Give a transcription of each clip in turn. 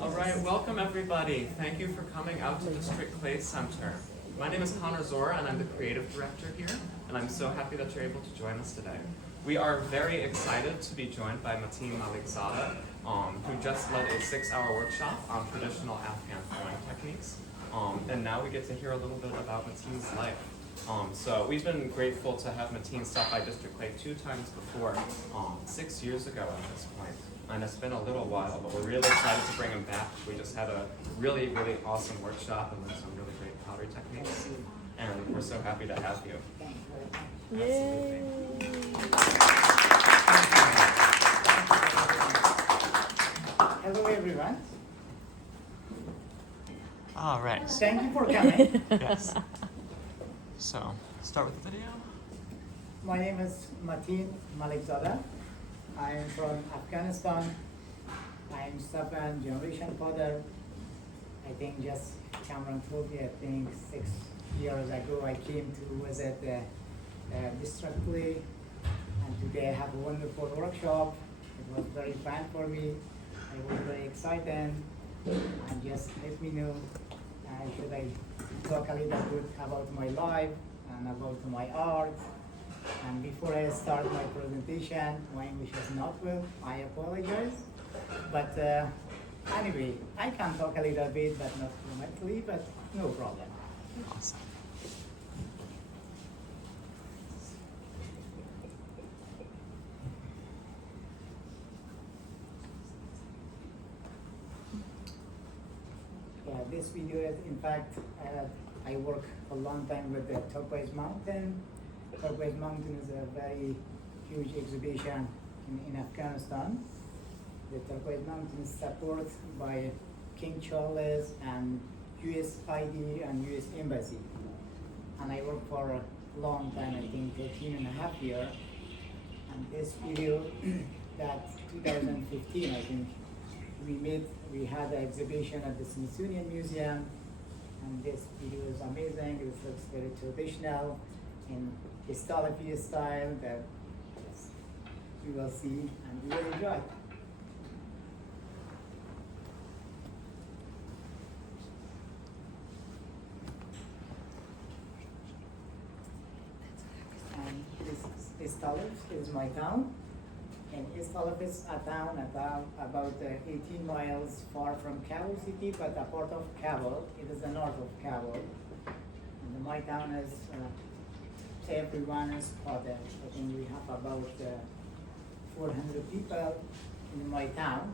All right, welcome everybody. Thank you for coming out to the Strict Clay Center. My name is Connor Zora and I'm the creative director here, and I'm so happy that you're able to join us today. We are very excited to be joined by Matin Malikzada, who just led a 6-hour workshop on traditional Afghan throwing techniques. And now we get to hear a little bit about Matin's life. So we've been grateful to have Matin stop by District Clay 2 times before, 6 years ago at this point. And it's been a little while, but we're really excited to bring him back. We just had a really, really awesome workshop and learned some really great pottery techniques. And we're so happy to have you. Yay! Hello everyone. All right. Thank you for coming. Yes. So, start with the video. My name is Matin Malikzada. I am from Afghanistan. I am second generation father. I think just Cameron told me, I think 6 years ago I came to visit the District Clay, and today I have a wonderful workshop. It was very fun for me. I was very excited. And just let me know, should I talk a little bit about my life and about my art. And before I start my presentation, my English is not well, I apologize. But anyway, I can talk a little bit, but not fluently, but no problem. Awesome. This video is, in fact, I work a long time with the Turquoise Mountain. Turquoise Mountain is a very huge exhibition in Afghanistan. The Turquoise Mountain is supported by King Charles and USID and US Embassy. And I worked for a long time, I think 13 and a half years. And this video, that 2015, I think, we had an exhibition at the Smithsonian Museum, and this video is amazing. It looks very traditional in histology style that you will see and you will enjoy. And this is my town. And Istalif is a town about 18 miles far from Kabul city, but a part of Kabul. It is the north of Kabul. And my town is, everyone is spotted. I think we have about 400 people in my town.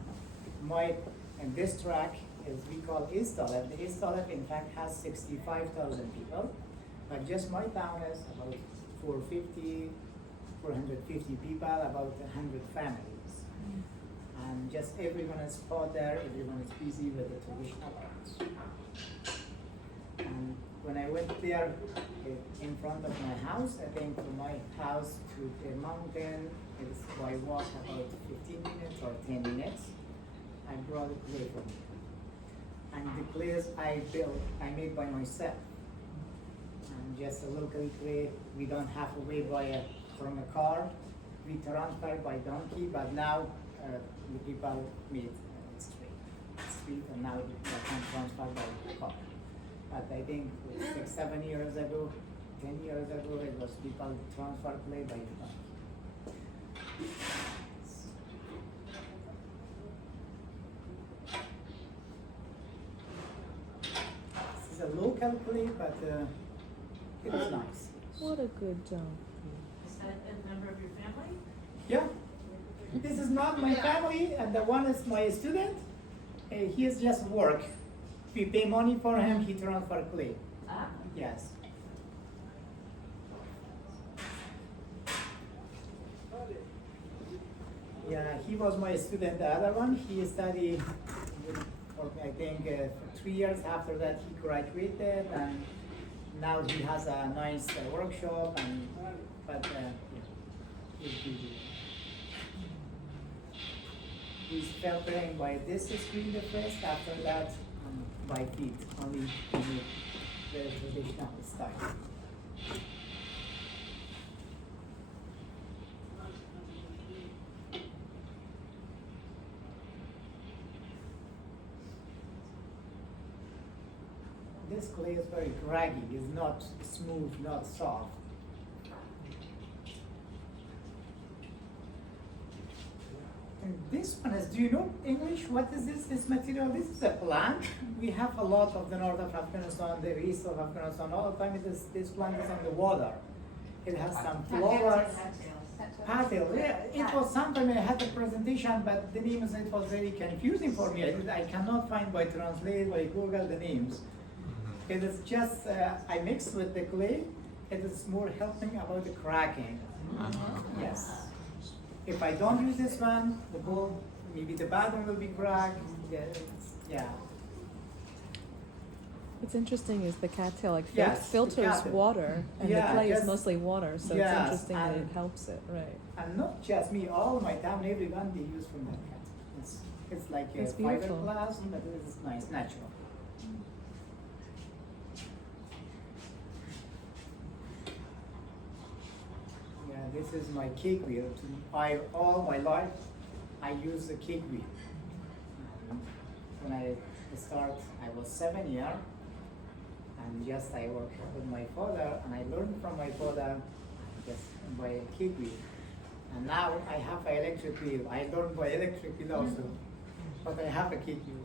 And this track is, we call Istalif. The Istalif, in fact, has 65,000 people. But just my town is about 450 people, about 100 families. And just everyone is spot there, everyone is busy with the traditional arts. And when I went there, in front of my house, I think from my house to the mountain, it's by walk about 15 minutes or 10 minutes. I brought a clay from me. And the clays I built, I made by myself. And just a local clay, we don't have to wait from a car. We transfer by donkey, but now the people meet street, and now they can transfer by car. But I think 6, 7 years ago, 10 years ago, it was people transfer play by donkey. This is a local play, but it is nice. What a good job. Is that a member of your family? Yeah. This is not my family, and the one is my student. He is just work. We pay money for him, he transfer clay. Ah. Yes. Yeah, he was my student. The other one, he studied, I think, for 3 years. After that, he graduated, and now he has a nice workshop. But he's preparing by this screen the first. After that, by feet, only in the traditional style. this clay is very craggy. It's not smooth, not soft. And this one is, do you know English? What is this material? This is a plant. We have a lot of the north of Afghanistan, the east of Afghanistan. All the time this plant is in the water. It has some flowers. Patil, yeah. It was sometime I had a presentation, but the names, it was very confusing for me. I cannot find by translate, by Google the names. It is just, I mixed with the clay. It is more helping about the cracking. Yes. If I don't use this one, the bowl, maybe the bottom will be cracked. Yeah. What's interesting is the cattail like Yes, the filters cattail. water, and Yeah, the clay is just- mostly water, so yes, it's interesting that it and- helps it, right? And not just me, all my town, everyone they use from that cat. It's like a It's beautiful. fiberglass, but it's nice, natural. Yeah, this is my cake wheel. All my life, I use the cake wheel. When I was 7 years, and just I work with my father, and I learned from my father just by a cake wheel. And now I have an electric wheel. I learned by electric wheel also, but I have a cake wheel.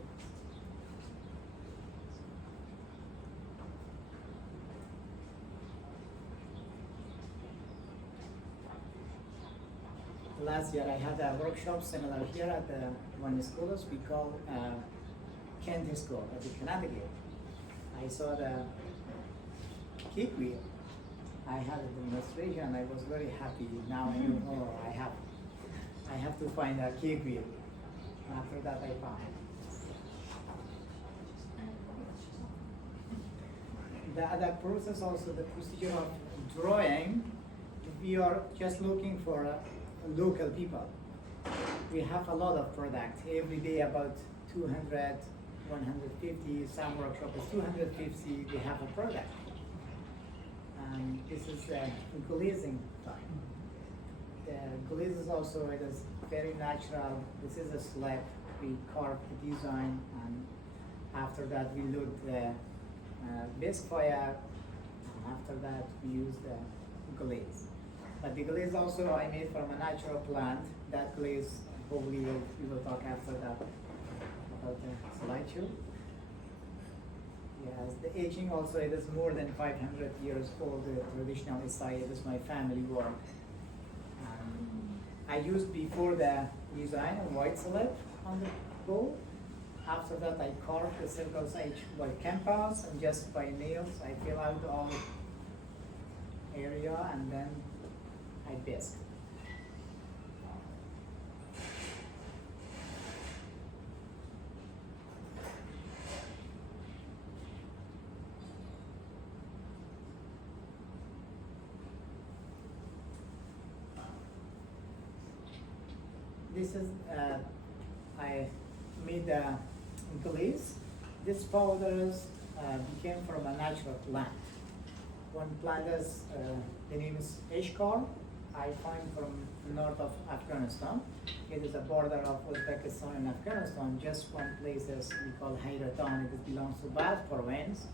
Last year I had a workshop similar here at the one school we call Kent School at the Connecticut. I saw the cake wheel. I had a demonstration. I was very happy. Now I know, oh, I have to find a cake wheel. After that I found it. The other process also, the procedure of drawing, we are just looking for local people. We have a lot of product. Every day about 200, 150, some workshop is 250, we have a product. This is glazing time. The glaze is also, it is very natural. This is a slab. We carve the design, and after that we load the base fire, and after that we use the glaze. But the glaze also I made from a natural plant. That glaze, hopefully we will talk after that about the slideshow. Yes, the aging also, it is more than 500 years old, the traditional style. It is my family work. I used before the design a white slab on the bowl. After that I carved the circles by compass, and just by nails I fill out all area, and then I bisque. This is, I made a glaze. This powders became from a natural plant. One plant is, the name is Ishkar. I find from north of Afghanistan. It is a border of Uzbekistan and Afghanistan. Just one place is we call Hayratan. It belongs to bad province.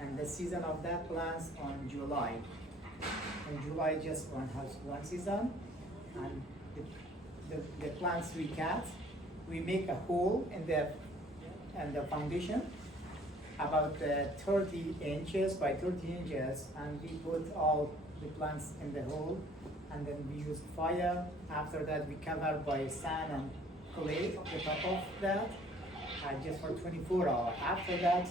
And the season of that plants on July. In July just one has one season. And the plants we cut, we make a hole in the foundation about 30 inches by 30 inches, and we put all the plants in the hole, and then we use fire. After that we cover by sand and clay the top of that, just for 24 hours. After that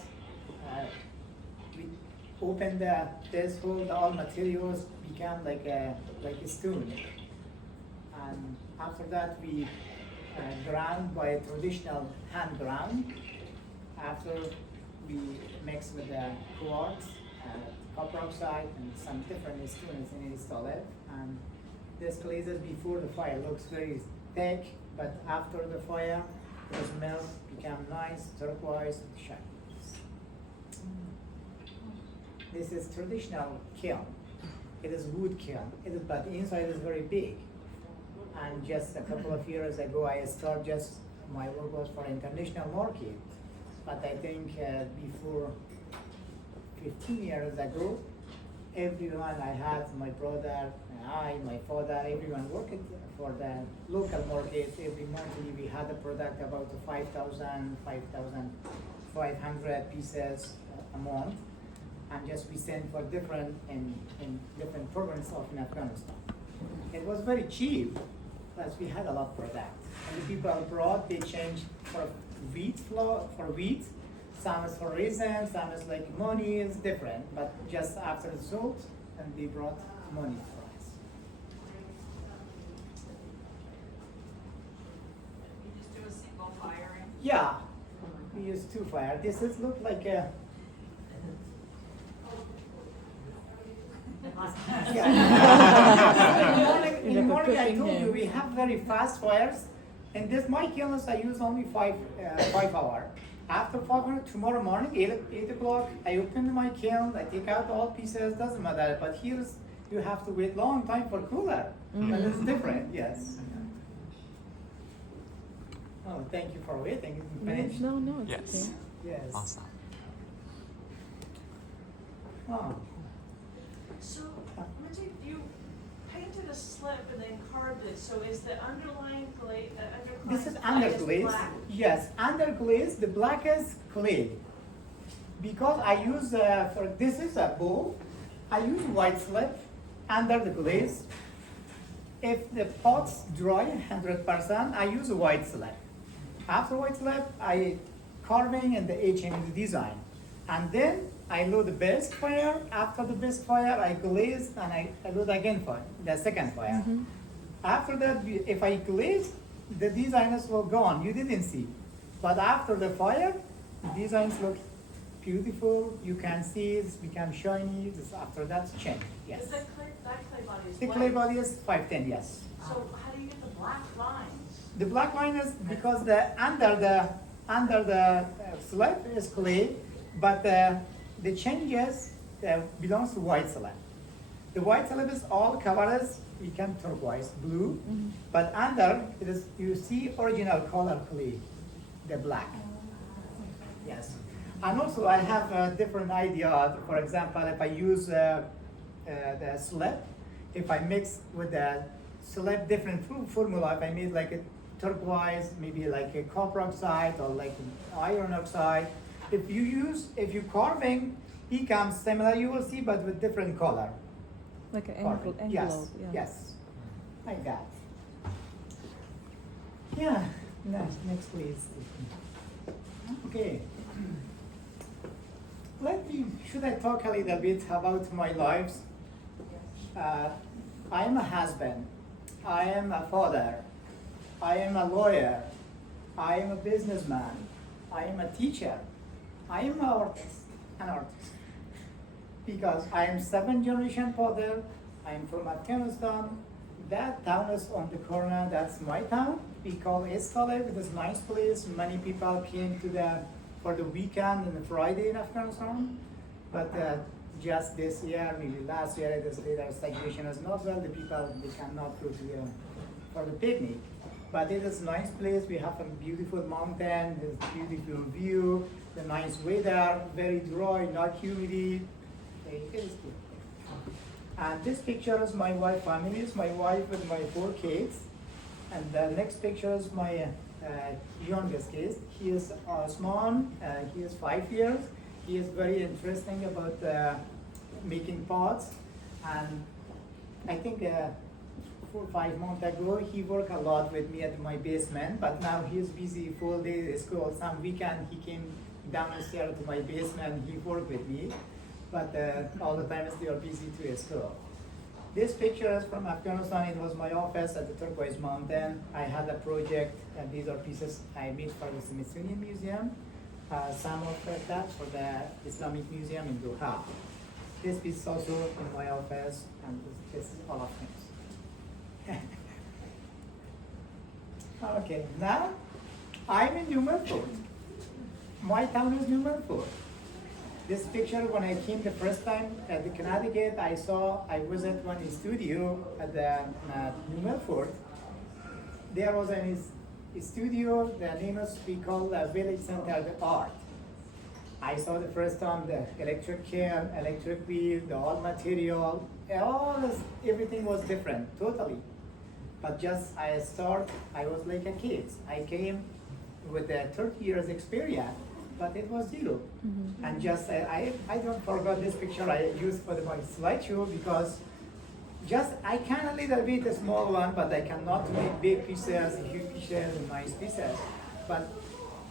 we open this hole, all materials become like a stone. And after that we ground by a traditional hand ground. After we mix with the quartz, copper oxide, and some different stones and install it. And this glazes before the fire looks very thick, but after the fire, it is melt, become nice, turquoise, shiny. This is traditional kiln. It is wood kiln. But the inside is very big. And just a couple of years ago, I started my work was for international market. But I think before 15 years ago, everyone I had, my brother, my father, everyone worked for the local market. Every monthly we had a product about 5,000, 5,500 pieces a month. And just we sent for different in different programs of in Afghanistan. It was very cheap, but we had a lot of product. And the people brought, they changed for wheat flour, for wheat. Some is for raisins, some is like money is different, but just after the salt, and they brought money for us. You just do a single firing? Yeah, we use 2 fire. This is look like a. In the morning I told you we have very fast fires, and this my kilns I use only 5 hours. After 5 hours, tomorrow morning, 8 o'clock, I open my kiln, I take out all pieces, doesn't matter. But here's, you have to wait long time for cooler. Mm-hmm. And it's different, yes. Oh, thank you for waiting. Finished? No, no, it's Yes. okay. Yes. Awesome. Oh. So, Matin, you painted a slip and then carved it, so is the underlying glaze, This is underlying underglaze. black? Yes, underglaze. The black is clay. Because I use for this is a bowl, I use white slip under the glaze. If the pot's dry 100%, I use a white slip. After white slip, I carving and the etching the design, and then I load the base fire. After the base fire, I glaze and I load again fire, the second fire. Mm-hmm. After that, if I glaze, the designs will gone. You didn't see. But after the fire, the designs look beautiful. You can see it's become shiny. This after that's changed. Yes. Is that clay body is The white? clay body is 510. Yes. So how do you get the black lines? The black line is because the under the slab is clay, but the changes belongs to white slab. The white slab is all covered as you can turquoise blue, but under it is you see original color clay, the black. Yes, and also I have a different idea. For example, if I use the slab, if I mix with the slab different formula, if I made like a turquoise, maybe like a copper oxide or like iron oxide. If you carving, becomes similar, you will see, but with different color. Like an Carving. envelope, Yes, yeah. yes, like that. Yeah, next please. Okay. Should I talk a little bit about my lives? I am a husband, I am a father, I am a lawyer, I am a businessman, I am a teacher, I am an artist. Because I am 7th generation father, I am from Afghanistan. That town is on the corner, that's my town. We call Iskalev, it is a nice place. Many people came for the weekend and the Friday in Afghanistan. But just this year, maybe last year, the situation is not well. The people, they cannot go for the picnic. But it is a nice place. We have a beautiful mountain, there's beautiful view, the nice weather, very dry, not humidity. It is good. And this picture is my wife family. It's my wife with my 4 kids. And the next picture is my youngest kid. He is Osman. He is 5 years. He is very interesting about making pots. And I think 4 or 5 months ago, he worked a lot with me at my basement. But now he is busy full day at school. Some weekend he came downstairs to my basement. He worked with me. But all the time they are busy to school. This picture is from Afghanistan. It was my office at the Turquoise Mountain. I had a project, and these are pieces I made for the Smithsonian Museum. Some of that for the Islamic Museum in Doha. This piece is also in my office, and this is all of things. Okay, now I'm in New Milford. My town is New Milford. This picture, when I came the first time at the Connecticut, I visited one studio at the New Milford. There was a studio, the name is we call Village Center of Art. I saw the first time the electric can, electric wheel, the all material, everything was different, totally. But just I was like a kid. I came with a 30 years experience, but it was 0. And just, I don't forget this picture I used for my slideshow because just, I can a little bit a small one, but I cannot make big pieces, huge pieces, and nice pieces. But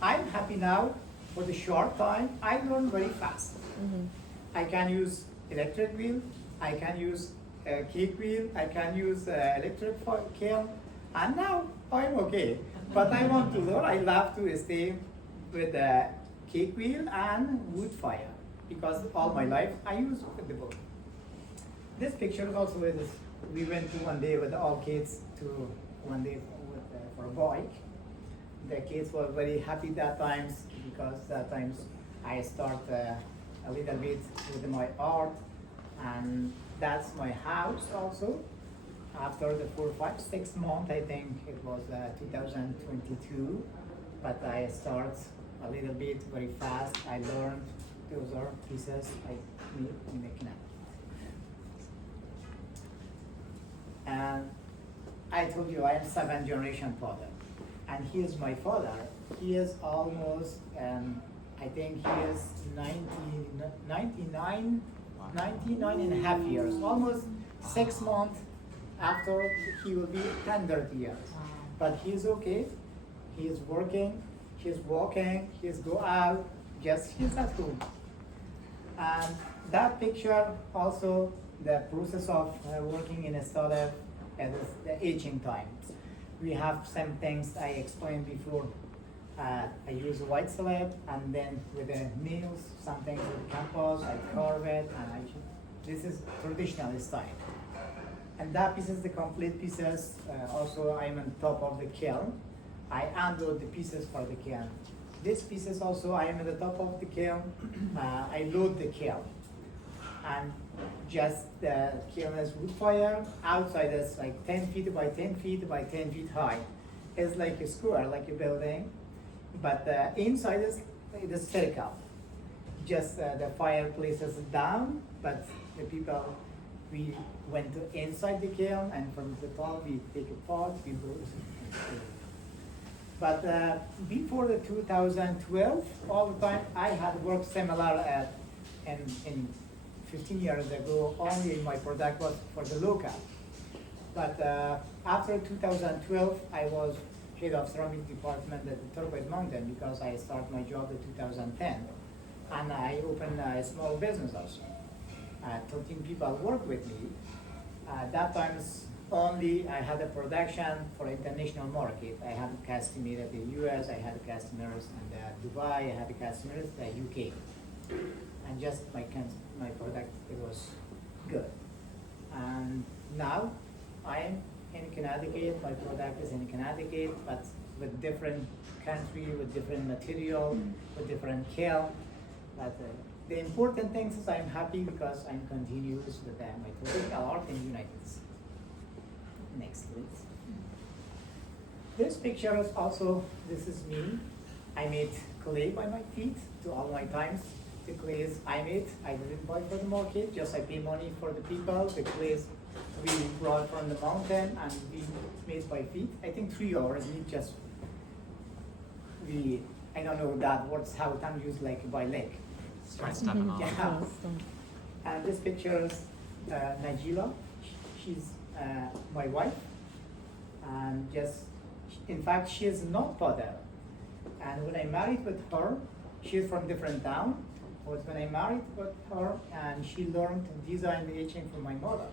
I'm happy now. For the short time, I learn very fast. I can use electric wheel, I can use cake wheel, I can use electric kiln, and now I'm okay. But I want to learn, I love to stay with the cake wheel and wood fire, because all my life I use the both. This picture is also with us. We went to one day with all kids to one day for a bike. The kids were very happy that times because that times I start a little bit with my art, and that's my house also. After the 4, 5, 6 months, I think it was 2022, but I start a little bit very fast. I learned those are pieces I made in the canal. And I told you I am 7th generation father. And he is my father. He is almost, I think he is 99 and a half years, almost 6 months after he will be 100 years. But he's okay, he is working, he's walking, he's go out, just he's at home. And that picture also, the process of working in a startup and the aging time. We have some things I explained before. I use a white slab, and then with the nails, some things with campus, I carve it, and this is traditional style. And that piece is the complete pieces. Also, I'm on top of the kiln. I unload the pieces for the kiln. This pieces also, I am at the top of the kiln. I load the kiln. And just the kiln is wood fire. Outside is like 10 feet by 10 feet by 10 feet high. It's like a square, like a building. But inside is the circle. Just the fireplace is down, but the people, we went to inside the kiln, and from the top we take a pot, we go. But before the 2012, all the time I had worked similar in 15 years ago, only my product was for the local. But after 2012, I was head of ceramic department at the Turbid Mountain because I started my job in 2010. And I opened a small business also. 13 people work with me. That time only I had a production for international market. I had customers at the US, I had customers in Dubai, I had customers in the UK. And just my product, it was good. And now I am in Connecticut, my product is in Connecticut, but with different country, with different material, with different kiln. But the important thing is I'm happy because I'm continuous with my traditional art in the United States. Next, please. This picture is also, this is me. I made clay by my feet to all my times. The clays I made, I didn't buy for the market, just I pay money for the people. The clays we brought from the mountain and we made by feet. I think 3 hours, I don't know that words, how time used like by leg. Start stepping on. Yeah. And this picture is Najila. She's my wife. And just, in fact, she is not father. And when I married with her, she's from different town. But when I married with her, and she learned to design the etching from my mother.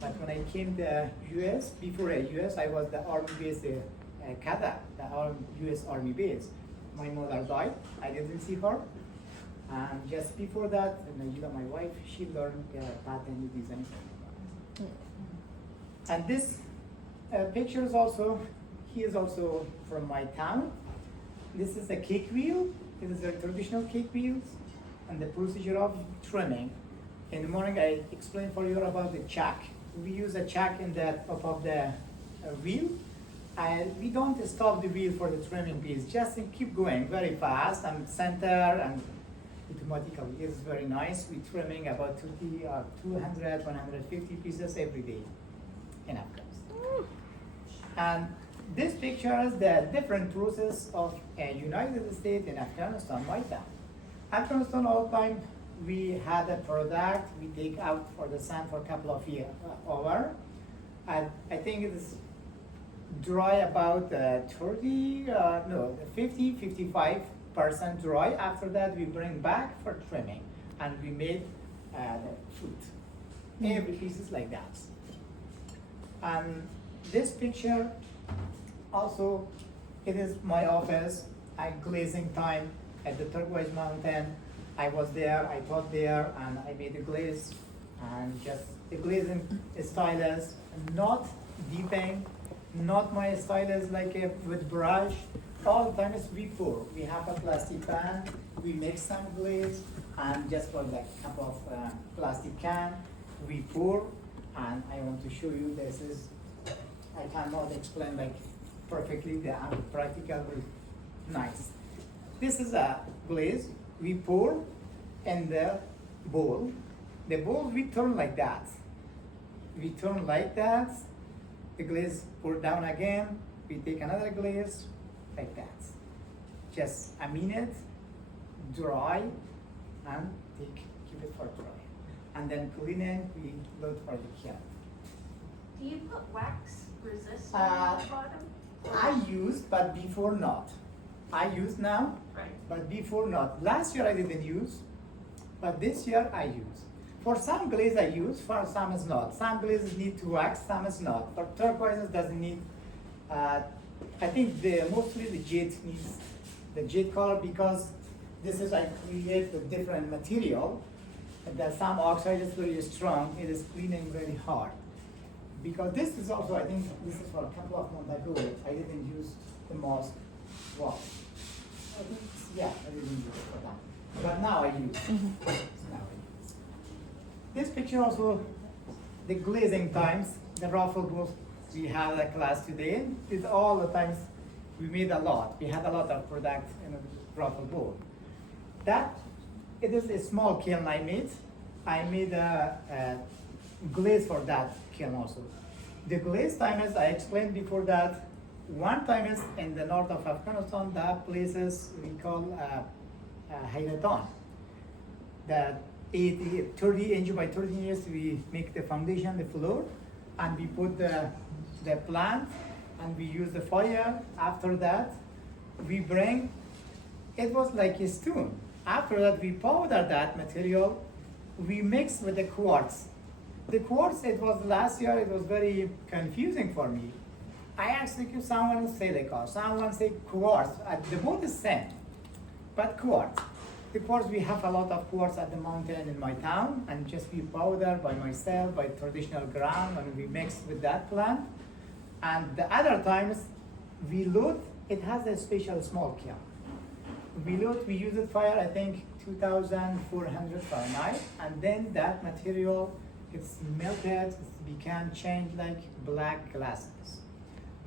But when I came to US, before US, I was the army base, Qatar, the US Army base. My mother died. I didn't see her. And just before that, Najila, my wife, she learned pattern design. And this picture is also, he is also from my town. This is a cake wheel. It is a traditional cake wheels and the procedure of trimming. In the morning, I explained for you about the chuck. We use a chuck in the top of the wheel. And we don't stop the wheel for the trimming piece, just keep going very fast and center and automatically. It's very nice. We're trimming about 200, 150 pieces every day in Afghanistan. And this pictures the different process of United States and Afghanistan right now. Afghanistan all the time we had a product we take out for the sun for a couple of years over. And I think it is dry about 50-55% dry. After that we bring back for trimming and we made the fruit. Every piece is like that. And this picture also, it is my office. I glazing time at the Turquoise Mountain. I was there, I taught there, and I made a glaze. And just the glazing stylus, not deeping, not my stylus like with brush. All the time is we pour. We have a plastic pan, we make some glaze, and just for like a couple of plastic can, we pour. And I want to show you this is, I cannot explain like perfectly the practical, nice. This is a glaze we pour in the bowl. The bowl we turn like that. We turn like that. The glaze pour down again. We take another glaze like that. Just a minute, dry, and keep it for dry. And then cleaning, we load for the kiln. Do you put wax resist on the bottom? I used, but before not. I use now, Right. but before not. Last year I didn't use, but this year I use. For some glaze I use, for some is not. Some glazes need to wax, some is not. For turquoises doesn't need, I think mostly the jade needs the jade color because this is I create with different material. And that some oxide is very strong, it is cleaning very hard. Because this is also, I think, this is for a couple of months ago, I didn't use the most wash. I think, yeah, I didn't use it for that. But now I use it. Now I use it. This picture also, the glazing times, the ruffle booth, we had a class today. It's all the times we made a lot. We had a lot of product in a ruffle booth. That, it is a small kiln I made. I made a glaze for that kiln also. The glaze time is, I explained before that, one time is in the north of Afghanistan, that places we call Hayratan. That 30 inch by 30 inches, we make the foundation, the floor, and we put the plant, and we use the fire. After that, we bring, it was like a stone. After that, we powder that material, we mix with the quartz. The quartz, it was last year, it was very confusing for me. I asked someone silica, someone say quartz. The both is same, but quartz. The quartz, we have a lot of quartz at the mountain in my town, and just we powder by myself, by traditional ground, and we mix with that plant. And the other times, we load, it has a special small kiln. We use it fire, I think, 2,400 Fahrenheit, and then that material gets melted, it become changed like black glasses.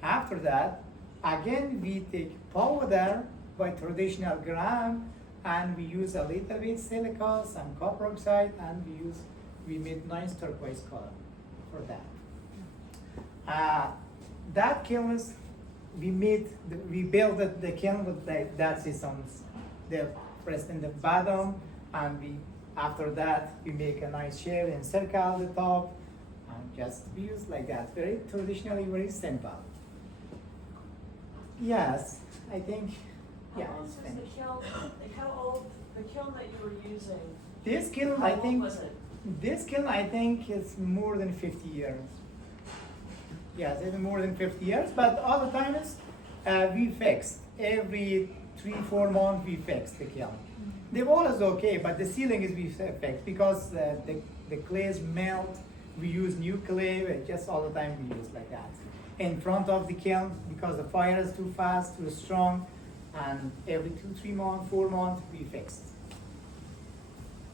After that, again we take powder by traditional ground, and we use a little bit silica, some copper oxide, and we made nice turquoise color for that. That kiln is, we built the kiln with that systems. The pressed in the bottom, and after that we make a nice shape and circle the top, and just use like that. Very traditionally, very simple. Yes, I think. Yeah. How old was the kiln? Like how old the kiln that you were using? This kiln, How I old think. was it? This kiln, I think, is more than 50 years. Yes, it's more than 50 years, but all the time is we fix. Every 3-4 months we fix the kiln. The wall is okay, but the ceiling is we fix because the clays melt. We use new clay, just all the time we use like that. In front of the kiln, because the fire is too fast, too strong, and every 2-3 months, 4 months we fix.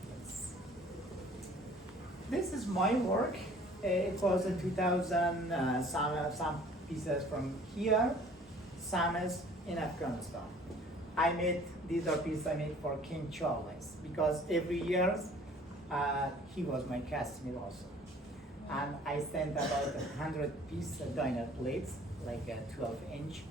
Yes. This is my work. It was in 2000, some pieces from here, some is in Afghanistan. I made, these are pieces I made for King Charles because every year he was my customer also. And I sent about 100 piece diner plates, like a 12-inch.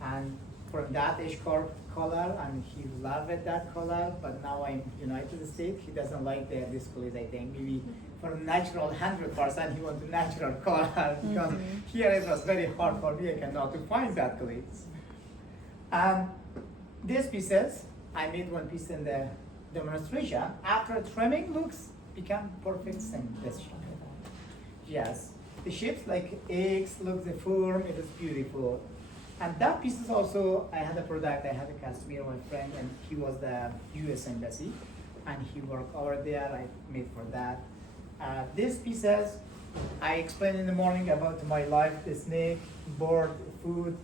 And from that age color, and he loved that color, but now I'm United States, he doesn't like the displays, I think. Maybe for natural 100%, he wants the natural color, because here it was very hard for me, I cannot to find that glaze. And these pieces, I made one piece in the demonstration. After trimming, looks become perfect same this shape. Yes, the shapes like eggs, look the form, it is beautiful. And that piece is also, I had a product, I had a customer, my friend, and he was the US Embassy, and he worked over there, I made for that. These pieces, I explained in the morning about my life, the snake, bird, food.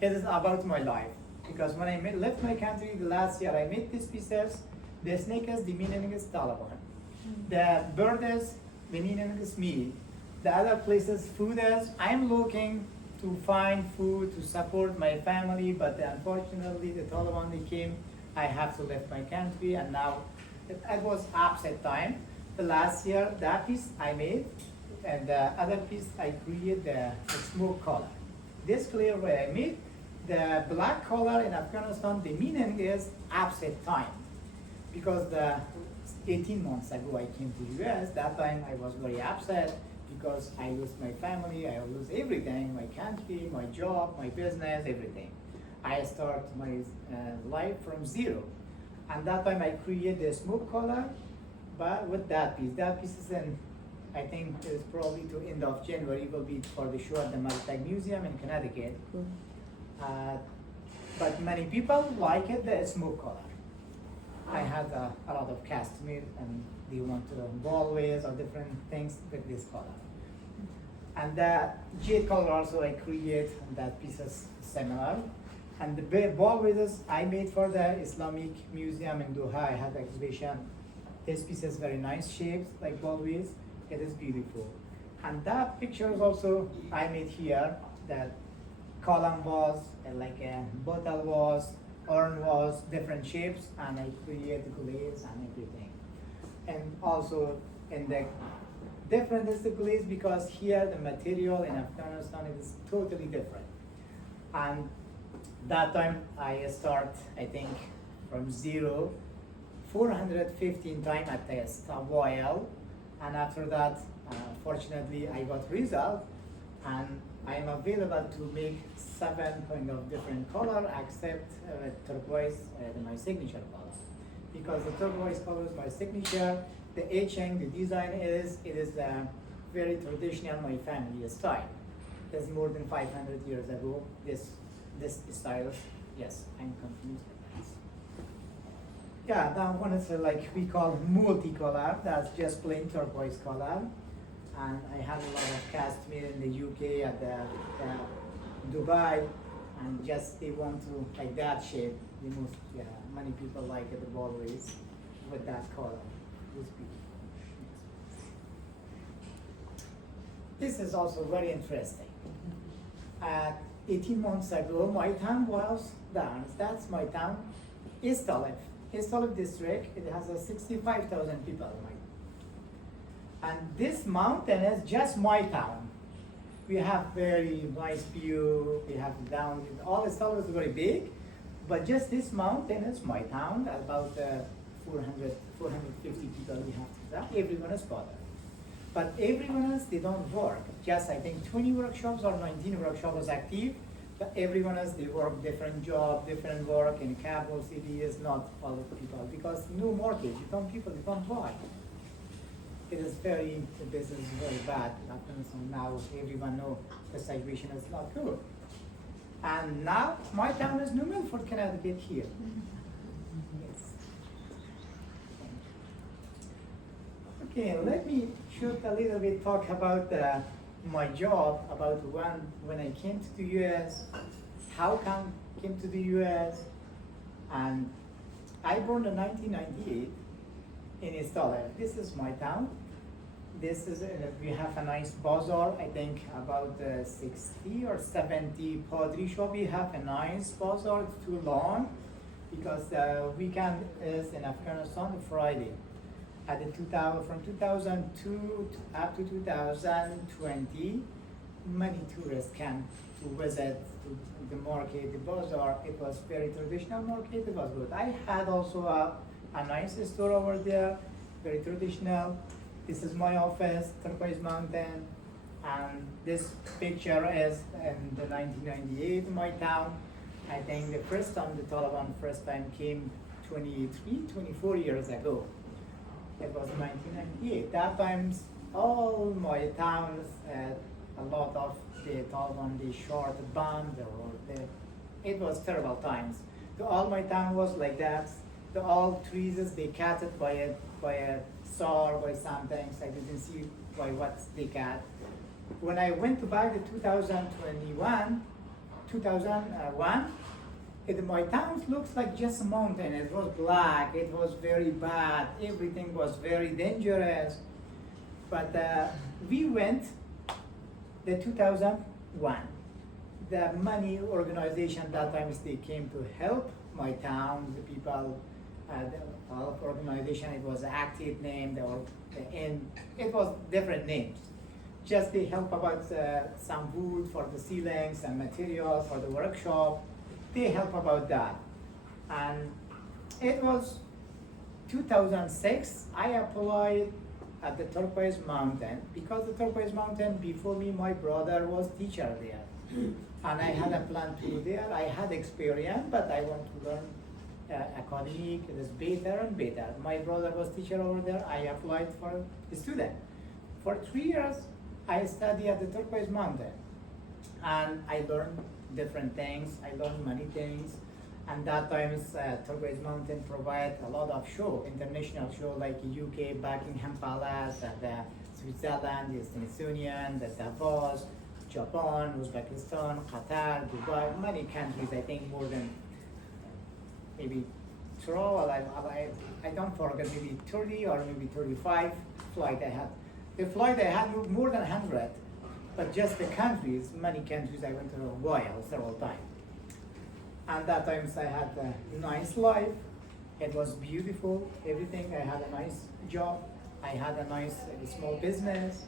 It is about my life. Because when I left my country the last year, I made these pieces. The snake is, the meaning is Taliban. The bird is, the meaning is me. The other places, food is, I'm looking to find food to support my family, but unfortunately the Taliban they came, I have to leave my country, and now it was upset time. The last year, that piece I made, and the other piece I created the smoke color. This clear way I made, the black color in Afghanistan, the meaning is upset time. Because the 18 months ago I came to US, that time I was very upset, because I lost my family, I lost everything, my country, my job, my business, everything. I start my life from zero. And that time I created the smoke color, but with that piece. That piece is in, I think it's probably to end of January, will be for the show at the Matin Museum in Connecticut. But many people like it, the smoke color. I had a lot of customers and they want to always or different things with this color. And the jade color also I create, and that piece is similar. And the ball widths I made for the Islamic Museum in Doha. I had exhibition. This piece is very nice shapes, like ball widths. It is beautiful. And that picture is also I made here. That column was, like a bottle was, urn was, different shapes, and I create glaze and everything. And also in the different is the glaze, because here the material in Afghanistan is totally different. And that time I start, I think, from zero, 415 times I test a while, and after that, fortunately, I got result, and I am available to make 7 kind of different color, except turquoise, my signature color. Because the turquoise color is my signature, the etching, the design is, it is very traditional, my family style. It's more than 500 years ago, this style, yes, I'm confused with that. Yeah, that one is like we call multicolor, that's just plain turquoise color. And I have a lot of customers in the UK, at the Dubai, and just they want to like that shape. The most, many people like it, the always with that color. This is also very interesting. 18 months ago, my town was down. That's my town, Istalif district. It has 65,000 people. And this mountain is just my town. We have very nice view. We have down. All Istalif is very big, but just this mountain is my town. About 450 people we have to that. Everyone is bothered. But everyone else, they don't work. Just I think 20 workshops or 19 workshops is active, but everyone else, they work different job, different work in Kabul city is not all of the people, because no mortgage, people don't buy. It is very, the business is very bad. Afghanistan now, everyone knows the situation is not good. And now, my town is New Milford, Connecticut here. Yes. Okay, let me shoot a little bit, talk about my job, about when I came to the US, how come I came to the US, and I born in 1998 in Istalif. This is my town. This is, we have a nice bazaar, I think about 60 or 70 pottery shop. We have a nice bazaar, it's too long. because the weekend is in Afghanistan Friday. At the 2000, from 2002 up to 2020, many tourists came to visit to the market, the bazaar. It was very traditional market. It was good. I had also a nice store over there, very traditional. This is my office, Turquoise Mountain, and this picture is in the 1998 in my town. I think the first time the Taliban first time came 24 years ago. It was 1998. That times all my towns had a lot of the Taliban, the short bombs, it was terrible times. All my town was like that. All trees they cut it by a saw or by something. So I didn't see by what they cut. When I went to buy the 2001, my town looks like just a mountain. It was black. It was very bad. Everything was very dangerous. But we went the 2001. The money organization that time they came to help my town. The people, the organization. It was active name. It was different names. Just they help about some wood for the ceilings and material for the workshop. They help about that. And it was 2006, I applied at the Turquoise Mountain because the Turquoise Mountain before me, my brother was teacher there. And I had a plan to go there. I had experience, but I want to learn academic, it is better and better. My brother was teacher over there. I applied for a student. For 3 years, I studied at the Turquoise Mountain. And I learned different things. I learned many things. And that times Turquoise Mountain provide a lot of show, international show like UK, Buckingham Palace, and Switzerland, the Smithsonian, the Davos, Japan, Uzbekistan, Qatar, Dubai, many countries. I think more than maybe 12. I don't forget, maybe 30 or maybe 35 flight I had. The flight I had more than 100. But just the countries, many countries I went to a while, several times. And that times I had a nice life. It was beautiful, everything. I had a nice job. I had a nice small business.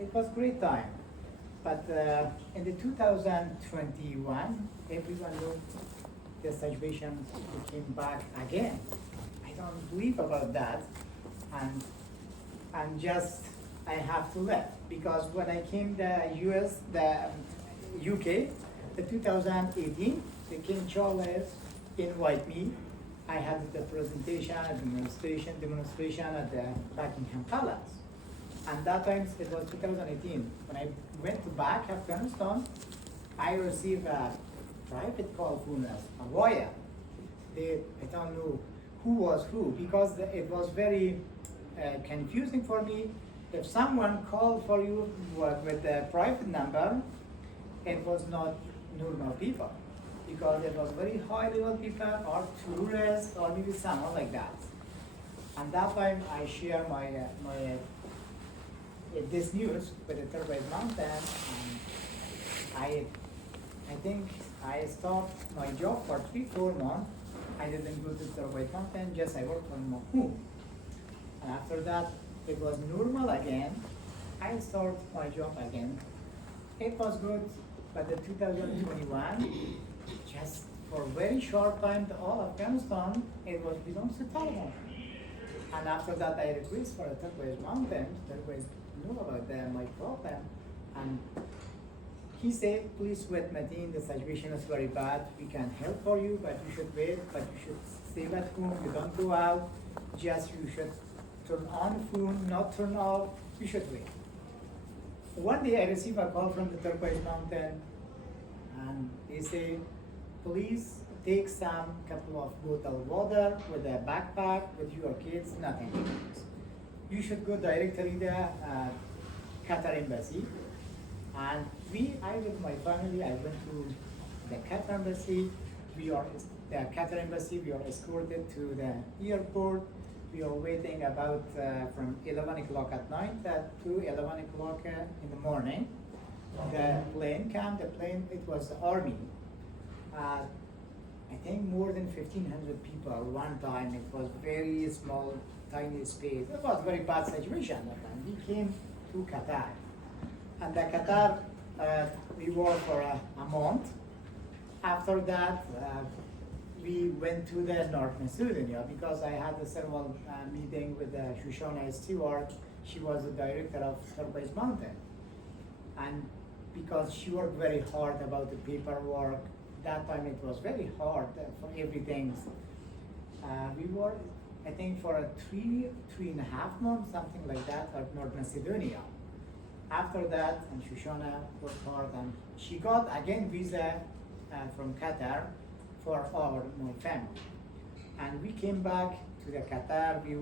It was great time. But in the 2021, everyone knew the situation came back again. I don't believe about that. And just I have to leave because when I came the UK, the 2018, the King Charles invited me. I had the presentation, a demonstration at the Buckingham Palace. And that time it was 2018. When I went back Afghanistan, I received a private call from a lawyer. I don't know who was who because it was very confusing for me. If someone called for you with a private number, it was not normal people because it was very high level people or tourists or maybe someone like that. And that time I share my this news with the Turquoise Mountain. And I think I stopped my job for 3-4 months. I didn't go to Turquoise Mountain, just I worked from home. And after that, it was normal again. I started my job again. It was good, but the 2021, just for a very short time, the all Afghanistan, it was belongs to Taliban. And after that, I requested for the Turquoise Mountain. Turquoise knew about my problem, and he said, "Please wait, Matin. The situation is very bad. We can help for you, but you should wait. But you should stay at home. You don't go out. Just you should turn on the phone, not turn off. You should wait." One day I received a call from the Turquoise Mountain, and they say, "Please take some couple of bottled water with a backpack with your kids, nothing. You should go directly to the Qatar embassy." And I with my family, I went to the Qatar embassy. We are escorted to the airport. We are waiting about from 11 o'clock at night to 11 o'clock in the morning. The plane came. The plane, it was the army. I think more than 1,500 people one time. It was very small, tiny space. It was a very bad situation at that time. We came to Qatar. And the Qatar, we worked for a month. After that, we went to the North Macedonia because I had a several meeting with Shoshana Stewart. She was the director of Turquoise Mountain. And because she worked very hard about the paperwork, that time it was very hard for everything. We worked, I think, for a 3.5 months, something like that, at North Macedonia. After that, and Shoshana worked hard, and she got again visa from Qatar for my family. And we came back to the Qatar. We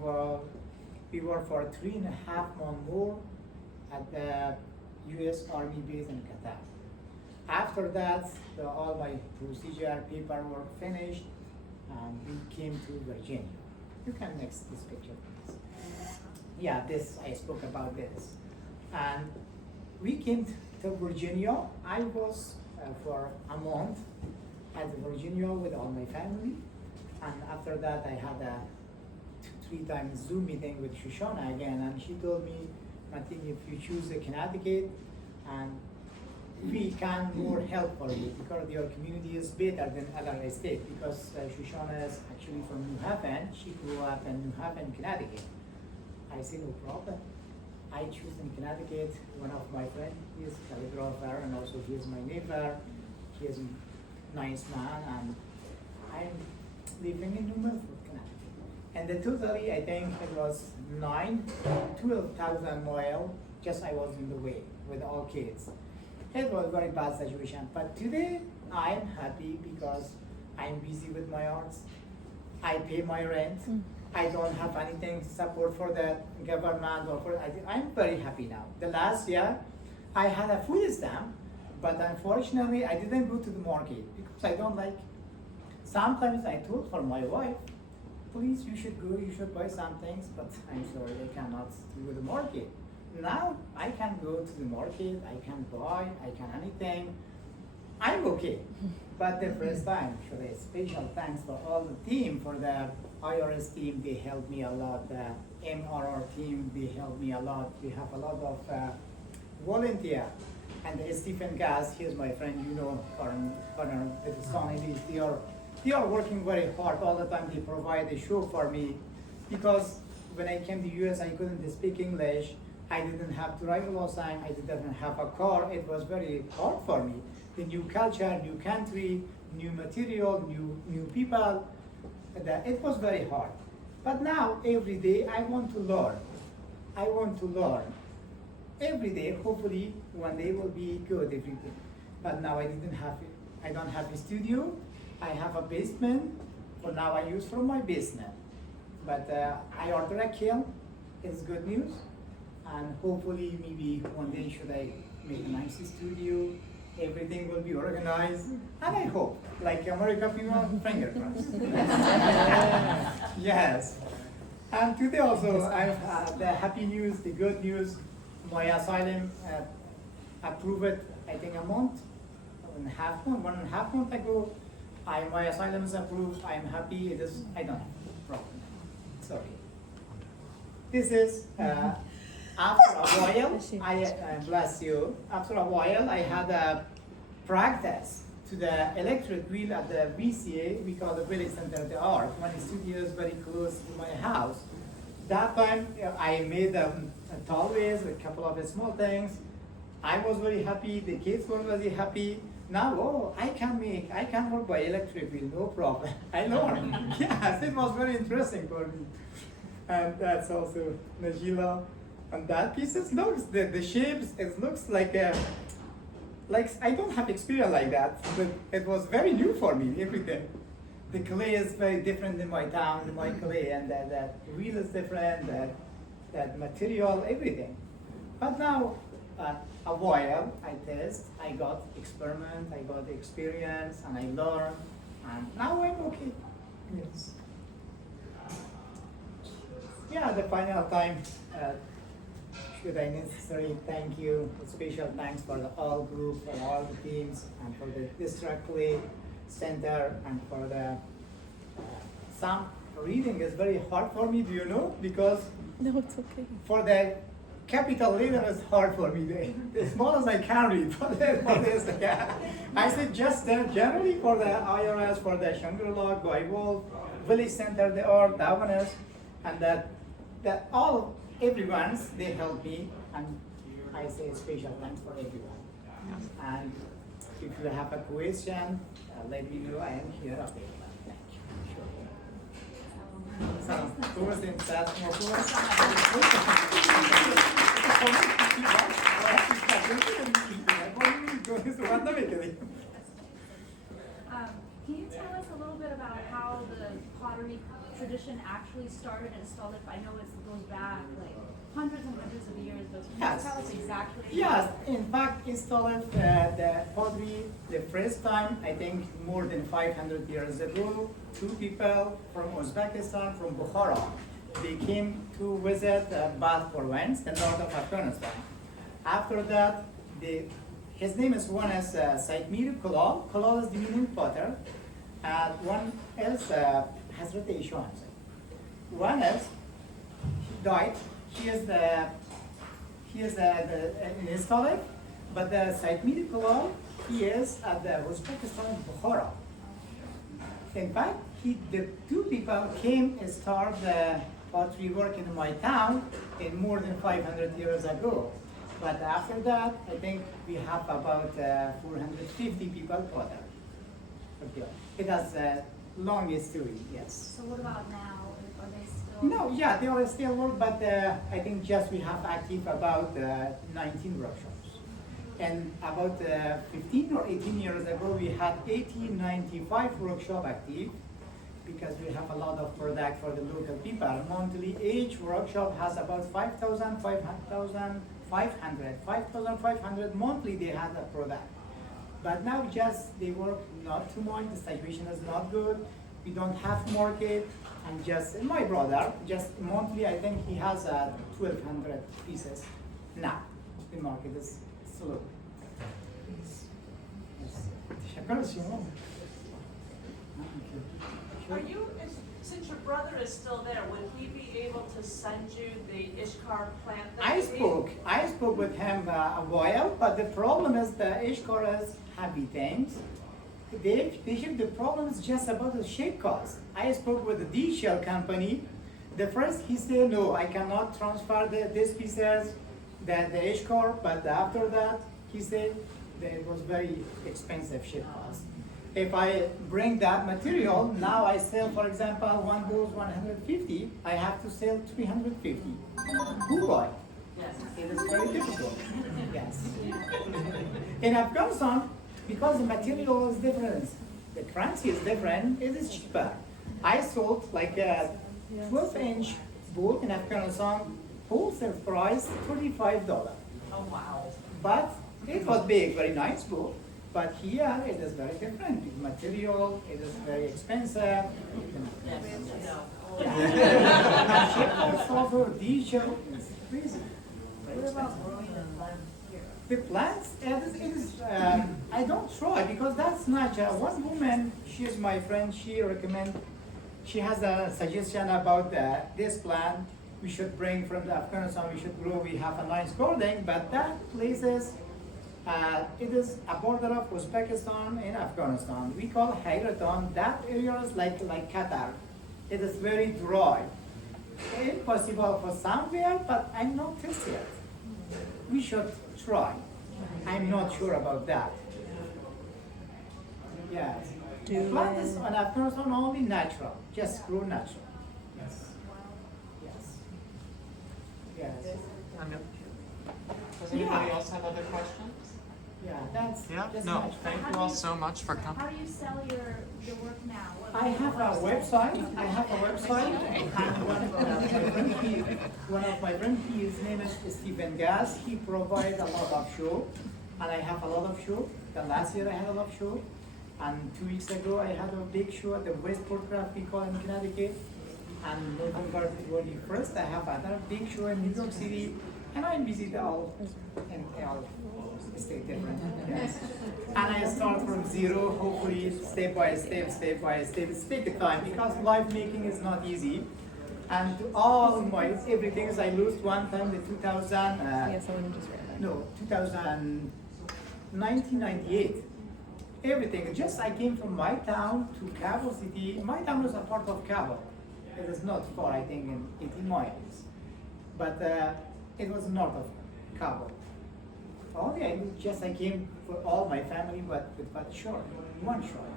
were for 3.5 months more at the U.S. Army base in Qatar. After that, all my procedure paperwork finished, and we came to Virginia. You can next this picture, please. Yeah, this I spoke about this, and we came to Virginia. I was for a month at Virginia with all my family, and after that I had a 3 times Zoom meeting with Shoshana again, and she told me, Matin, if you choose Connecticut, and we can more help for you because your community is better than other states. Because Shoshana is actually from New Haven. She grew up in New Haven, Connecticut. I said, no problem. I choose in Connecticut. One of my friends, he is a calligrapher, and also he is my neighbor. He is a nice man, and I'm living in New Milford, Connecticut. And the totally, I think it was 12,000 miles. Just I was in the way with all kids. It was a very bad situation, but today I'm happy because I'm busy with my arts. I pay my rent. I don't have anything support for the government or for. I'm very happy now. The last year, I had a food stamp, but unfortunately I didn't go to the market because I don't like. Sometimes I told for my wife, please you should go, you should buy some things, but I'm sorry I cannot go to the market. Now I can go to the market, I can buy, I can anything. I'm okay. But the first time, should I special thanks for all the team, for the IRS team, they helped me a lot. The MRR team, they helped me a lot. We have a lot of volunteer. And Stephen Gass, he's my friend, you know, Connor, with Sonny, they are working very hard all the time. They provide a show for me because when I came to US, I couldn't speak English. I didn't have driver's license, I didn't have a car. It was very hard for me. The new culture, new country, new material, new people. It was very hard. But now, every day, I want to learn. I want to learn. Every day, hopefully, one day will be good, everything. But now I didn't have it. I don't have a studio. I have a basement. For now, I use from my basement. But I order a kiln. It's good news. And hopefully, maybe one day should I make a nice studio, everything will be organized, and I hope, like American people, finger crossed. Yes. And today also, I have the happy news, the good news, my asylum approved, I think a month, 1.5 months ago. My asylum is approved, I'm happy, I don't have a problem. It's okay. This is, after a while, I bless you. After a while, I had a practice to the electric wheel at the VCA. We call the Village Center of the Art. One studio is very close to my house. That time, I made a tollways, a couple of small things. I was very happy. The kids were very happy. Now, I can work by electric wheel, no problem. I learned. Yes, it was very interesting for me. And that's also Najila. And that piece looks, the shapes, it looks like I don't have experience like that, but it was very new for me, everything. The clay is very different in my town, my clay, and that wheel is different, that material, everything. But now, a while, I test, I got experiment, I got experience, and I learn, and now I'm okay. Yes. Yeah, the final time, should I necessarily thank you, a special thanks for the all group, for all the teams, and for the district play, center, and for the some reading is very hard for me. Do you know? Because No, it's okay. for the capital letter is hard for me. The smallest I can read. For this, yeah. I said just generally for the IRS, for the Shangri-La, Bible, Village Center, they are governors, and that all everyone's they help me, and I say special thanks for everyone. Yes. And if you have a question, let me know. I am here available. Thank you. Sure. So, who was in that Can you tell us a little bit about how the pottery tradition actually started and started? I know it goes back like hundreds and hundreds of years, but can Yes. you tell us exactly? Yes, in fact, it started the pottery the first time, I think more than 500 years ago. Two people from Uzbekistan, from Bukhara, they came to visit Bath Province, the north of Afghanistan. After that, his name is one is Said Mir Kulal. Kulal is the meaning potter. And one is Hazrat Ishan. One is, he died. He is in his college, but the Said Mir Kulal, he is at the Uzbekistan, Bukhara. In fact, the two people came and started the pottery work in my town in more than 500 years ago. But after that, I think we have about 450 people potter. Okay. It has a long history, yes. So what about now? Are they still? No, yeah, they are still work, but I think just we have active about 19 workshops. And about 15 or 18 years ago, we had 95 workshop active because we have a lot of product for the local people. Monthly, each workshop has about 5,500 monthly they have a product. But now just they work not too much, the situation is not good, we don't have market, and just my brother, just monthly I think he has 1,200 pieces. Now, the market is slow. Are you, since your brother is still there, would he be able to send you the Ishkar plant that I you need? spoke with him a while, but the problem is the Ishkar is heavy things. The problem is just about the shape cost. I spoke with the D-Shell company. The first he said, no, I cannot transfer these pieces, the Ishkar, but after that, he said that it was very expensive shape cost. If I bring that material, now I sell, for example, one goes 150, I have to sell 350. Who buy? Yes. It is very difficult. Yes. In Afghanistan, because the material is different, the currency is different, it is cheaper. I sold like a 12-inch bowl in Afghanistan, wholesale price $35. Oh, wow. But it was big, very nice bowl. But here it is very different. The material, it is very expensive. Yes, no. Yeah. Also, diesel is crazy. What about growing the plants here? The plants, it is I don't try because that's natural. One woman, she is my friend, she has a suggestion about this plant we should bring from the Afghanistan, we should grow, we have a nice garden, but that places, it is a border of Uzbekistan and Afghanistan. We call Hayratan, that area is like Qatar. It is very dry. Impossible for somewhere, but I'm not tested yet. We should try. I'm not sure about that. Yes. The plant is on Afghanistan only natural, just grow natural. Yes. Yes. Yes. Does anybody else have other questions? Yeah, that's Yeah? just No, natural. thank you all so much for coming. How do you sell your work now? I have a website. And one of my friends, his name is Stephen Gass. He provides a lot of show, and I have a lot of show. The last year I had a lot of show, and 2 weeks ago I had a big show at the Westport Craft Week in Connecticut. And November 21st I have another big show in New York City, and I'm busy all stay different. Yes. And I start from zero, hopefully step by step, step by step. It's take a time because life making is not easy. And to all my everything is I lost one time the 2000. Yeah, someone just ran that. No, 1998. Everything. Just I came from my town to Kabul city. My town was a part of Kabul. It is not far, I think, in 80 miles. But it was north of Kabul. Only I came for all my family, but short, one short.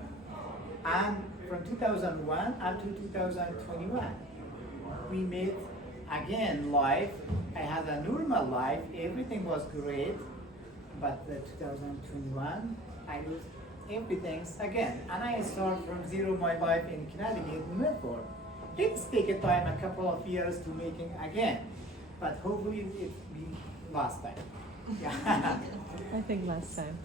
And from 2001 up to 2021, we made again life. I had a normal life. Everything was great. But 2021, I lost everything again. And I start from zero my life in Connecticut, New York. It's take a time, a couple of years to making again. But hopefully it be last time. Yeah. I think last time.